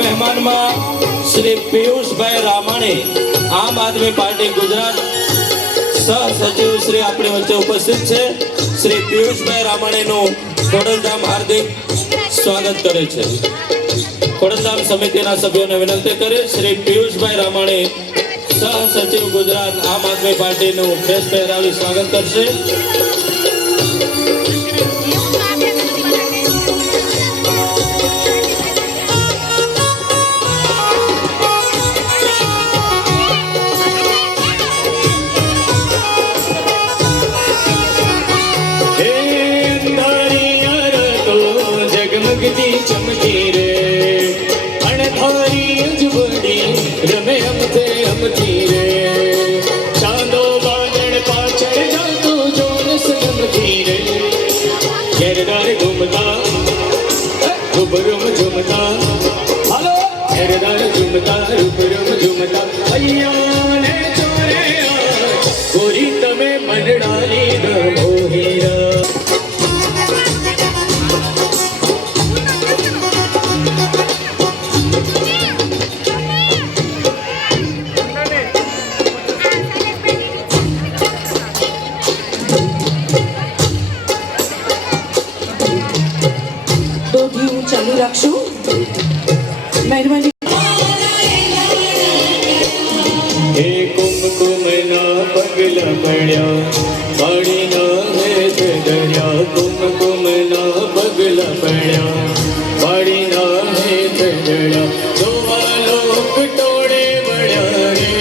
મહેમાનમાં શ્રી પિયુષભાઈ રામાણી આમ આદમી પાર્ટી ગુજરાત સહસચિવ શ્રી આપણી વચ્ચે ઉપસ્થિત છે. શ્રી પિયુષભાઈ રામાણીનું ખોડલધામ હાર્દિક સ્વાગત કરે છે. ખોડલધામ સમિતિના સભ્યોને વિનંતી કરે શ્રી પિયુષભાઈ રામાણી સહસચિવ ગુજરાત આમ આદમી પાર્ટીનું ડ્રેસ પહેરાવી સ્વાગત કરશે. चमकी रे अणधारी अजबड़ी रमे हमते हमती रे चांदो बादल पाछड़ जातो जोन सनमती रे घेरदार घूमता रुबरुम झुमता हेलो घेरदार झुमता रुबरुम झुमता अय्या ने चोरे गोरी तमे मन डाली द मोहिरा ચાલુ રાખશું. મહેરબાની. હે કુમકુમ ના પગલા પડ્યા પાણી ના હેત દરિયા કુમકુમ ના પગલા પડ્યા પાણી ના હેત દરિયા જોવા લોક ટોળે વળ્યા રે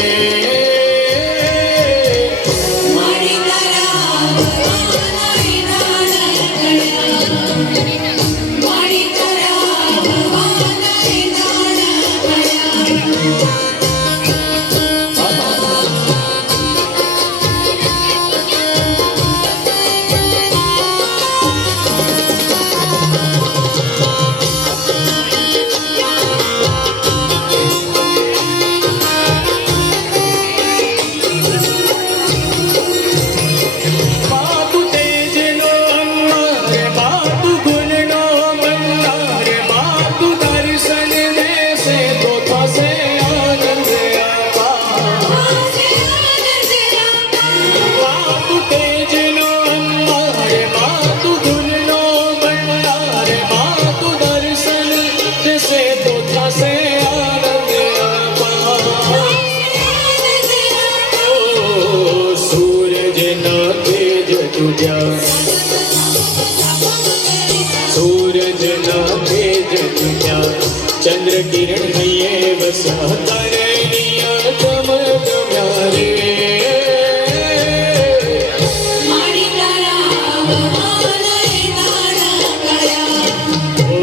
सूरज ना भेज तुझ्या चंद्र किरण नये बसा तारनिया चमकम्या रे મારી તારા ભવાનય નાણા કળ્યા ओ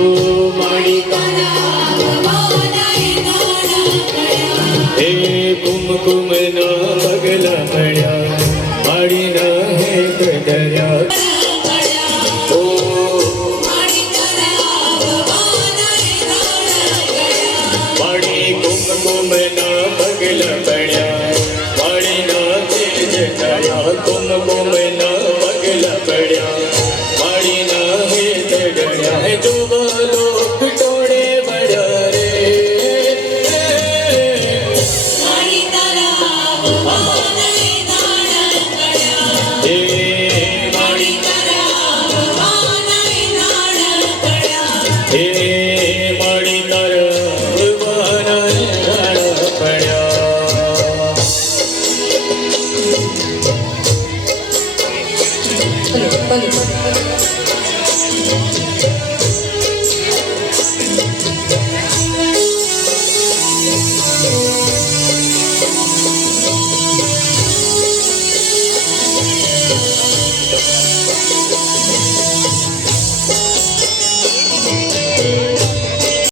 माड़ी તારા ભવાનય નાણા કળ્યા हे कुमकुम ना पगला पड्या माड़ी ना हेत दरिया